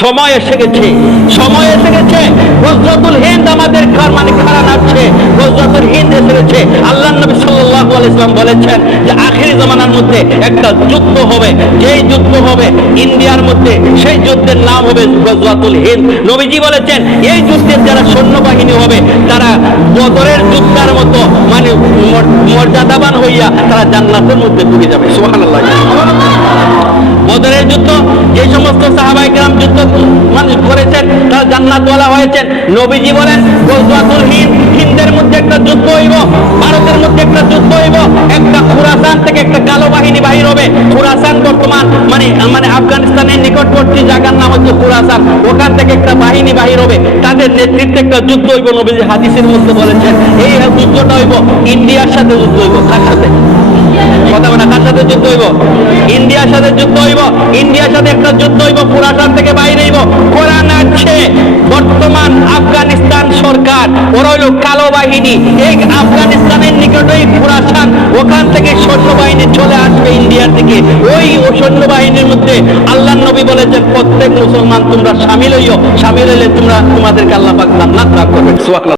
সময় এসে গেছে, সময় এসে গেছে। গজওয়াতুল হিন্দ আমাদের খাড়া নাড়ছে, গজওয়াতুল হিন্দ এসে গেছে। আল্লাহর নবী সাল্লাল্লাহু আলাইহি ওয়াসাল্লাম বলেছেন যে আখিরি জামানার মধ্যে একটা যুদ্ধ হবে, যেই যুদ্ধ হবে ইন্ডিয়ার মধ্যে, সেই যুদ্ধের নাম হবে গজওয়াতুল হিন্দ। নবীজি বলেছেন এই যুদ্ধের যারা সৈন্যবাহিনী হবে তারা বদরের যুদ্ধের মতো মানে মর্যাদাবান হইয়া তারা জান্নাতের মধ্যে ঢুকে যাবে। সুবহানাল্লাহ। বদরের যুদ্ধ যে সমস্ত সাহাবায়ে কেরাম যুদ্ধ মানে করেছেন তারা জান্নাতওয়ালা হয়েছেন। নবীজি বলেন গজওয়াতুল হিন্দ, হিন্দের মধ্যে একটা যুদ্ধ হইব, ভারতের মধ্যে একটা যুদ্ধ হইব। একটা খুরাসান থেকে একটা কালো বাহিনী বাহির হবে। খুরাসান বর্তমান মানে আফগানিস্তানের নিকটবর্তী জায়গার নাম হচ্ছে খুরাসান। ওখান থেকে একটা বাহিনী বাহির হবে, তাদের নেতৃত্বে একটা যুদ্ধ হইব। নবীজি হাদিসের মধ্যে বলেছেন এই যুদ্ধটা হইব ইন্ডিয়ার সাথে যুদ্ধ হইব। কার সাথে? কথা বলে কার সাথে যুদ্ধ হইব? ইন্ডিয়ার সাথে যুদ্ধ হইব। ইন্ডিয়ার সাথে একটা যুদ্ধ হইব, খুরাসান থেকে বাইরে হইব। কোরআন আছে বর্তমান আফগানিস্তান সরকার ওরা হইল কালো বাহিনী। এই আফগানিস্তানের নিকটেই খুরাসান, ওখান থেকে সৈন্যবাহিনী চলে আসবে ইন্ডিয়ার দিকে। ওই সৈন্যবাহিনীর মধ্যে আল্লাহর নবী বলেছেন প্রত্যেক মুসলমান তোমরা শামিল হইও, শামিল হইলে তোমাদেরকে আল্লাহ পাক জান্নাত দান করবেন। সুবহানাল্লাহ।